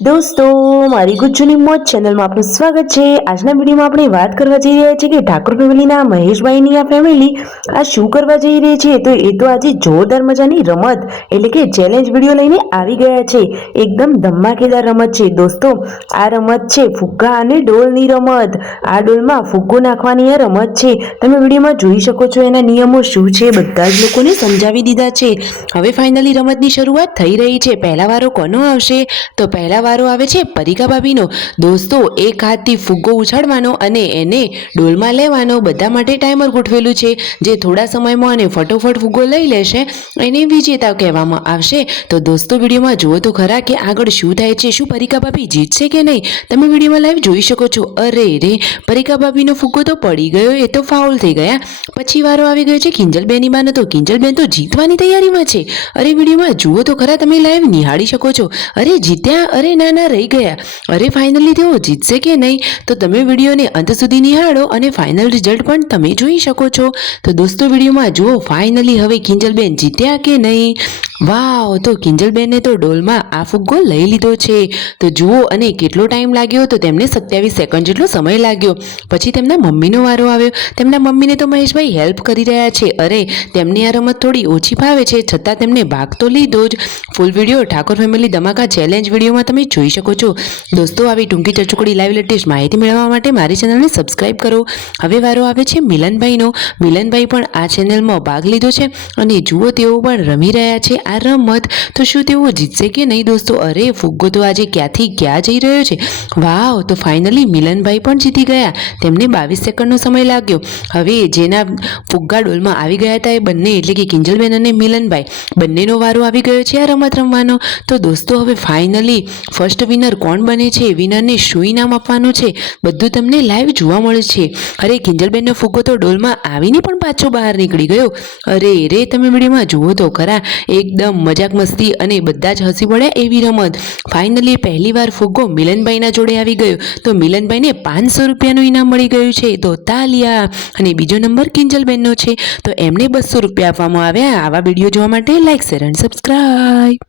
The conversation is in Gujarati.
દોસ્તો, મારી ગુજ્જુની મોજ ચેનલમાં આપનું સ્વાગત છે। આજના વિડીયોમાં આપણે વાત કરવા જઈ રહ્યા છીએ કે ઠાકોર ફેમિલીના મહેશભાઈની આ ફેમિલી આ શું કરવા જઈ રહી છે। તો એ તો આજે જોરદાર મજાની રમત એટલે કે ચેલેન્જ વિડીયો લઈને આવી ગયા છે। એકદમ ધમાકેદાર રમત છે દોસ્તો। આ રમત છે ફુગ્ગા અને ડોલની રમત। આ ડોલમાં ફુગ્ગો નાખવાની આ રમત છે। તમે વિડીયોમાં જોઈ શકો છો એના નિયમો શું છે, બધા જ લોકોને સમજાવી દીધા છે। હવે ફાઇનલી રમતની શરૂઆત થઈ રહી છે। પહેલા વારો કોનો આવશે? તો પહેલા વારો આવે છે પરિકા ભાભીનો। દોસ્તો, એક હાથથી ફુગ્ગો ઉછાળવાનો અને એને ડોલમાં લેવાનો। બધા માટે ટાઈમર ગોઠવેલું છે। જે થોડા સમયમાં અને ફટોફટ ફુગ્ગો લઈ લેશે એને વિજેતા કહેવામાં આવશે। તો દોસ્તો, વિડીયોમાં જુઓ તો ખરા કે આગળ શું થાય છે। શું પરિકા ભાભી જીતશે કે નહીં? તમે વિડીયોમાં લાઈવ જોઈ શકો છો। અરે રે, પરિકા ભાભીનો ફુગ્ગો તો પડી ગયો, એ તો ફાઉલ થઈ ગયા। પછી વારો આવી ગયો છે કિંજલબેનની બાનો। તો કિંજલબેન તો જીતવાની તૈયારીમાં છે। અરે વિડીયોમાં જુઓ તો ખરા, તમે લાઈવ નિહાળી શકો છો। અરે જીત્યા, અરે ના રહી ગયા। અરે ફાઇનલી તેઓ જીતશે કે નહીં? તો તમે વિડીયોને અંત સુધી નિહાળો અને ફાઇનલ રિઝલ્ટ પણ તમે જોઈ શકો છો। તો દોસ્તો, વિડીયોમાં જુઓ ફાઇનલી હવે કિંજલબેન જીત્યા કે નહીં? વાવ! તો કિંજલબેને તો ડોલમાં આ ફુગ્ગો લઈ લીધો છે। તો જુઓ, અને કેટલો ટાઈમ લાગ્યો? તો તેમને 27 સેકન્ડ જેટલો સમય લાગ્યો। પછી તેમના મમ્મીનો વારો આવ્યો। તેમના મમ્મીને તો મહેશભાઈ હેલ્પ કરી રહ્યા છે। અરે, તેમને આ રમત થોડી ઓછી ફાવે છે, છતાં તેમને ભાગ તો લીધો જ। ફૂલ વિડીયો ઠાકોર ફેમિલી ધમાકા ચેલેન્જ વિડીયોમાં તમે જોઈ શકો છો। દોસ્તો, આવી ટૂંકી ટચુકડી લાઈવ લેટેસ્ટ માહિતી મેળવવા માટે મારી ચેનલને સબસ્ક્રાઇબ કરો। હવે વારો આવે છે મિલનભાઈનો। મિલનભાઈ પણ આ ચેનલમાં ભાગ લીધો છે અને જુઓ, તેઓ પણ રમી રહ્યા છે આ રમત। તો શું તેઓ જીતશે કે નહીં દોસ્તો? અરે, ફુગ્ગો તો આજે ક્યાંથી ક્યાં જઈ રહ્યો છે। વાવ! તો ફાઇનલી મિલનભાઈ પણ જીતી ગયા। તેમને 22 સેકન્ડનો સમય લાગ્યો। હવે જેના ફુગ્ગા ડોલમાં આવી ગયા હતા એ બંને એટલે કે કિંજલબેન અને મિલનભાઈ બંનેનો વારો આવી ગયો છે આ રમત રમવાનો। તો દોસ્તો, હવે ફાઇનલી ફર્સ્ટ વિનર કોણ બને છે, વિનરને શું ઇનામ આપવાનું છે, બધું તમને લાઈવ જોવા મળે છે। અરે, કિંજલબેનનો ફુગ્ગો તો ડોલમાં આવીને પણ પાછો બહાર નીકળી ગયો। અરે રે, તમે વિડીયોમાં જુઓ તો ખરા, એકદમ મજાક મસ્તી અને બધા જ હસી પડ્યા એવી રમત। ફાઇનલી પહેલીવાર ફુગ્ગો મિલનભાઈના જોડે આવી ગયો। તો મિલનભાઈને 500 રૂપિયાનું ઇનામ મળી ગયું છે। તો તાલિયા। અને બીજો નંબર કિંજલબેનનો છે, તો એમને 200 રૂપિયા આપવામાં આવ્યા। આવા વિડીયો જોવા માટે લાઈક, શેર અને સબસ્ક્રાઈબ।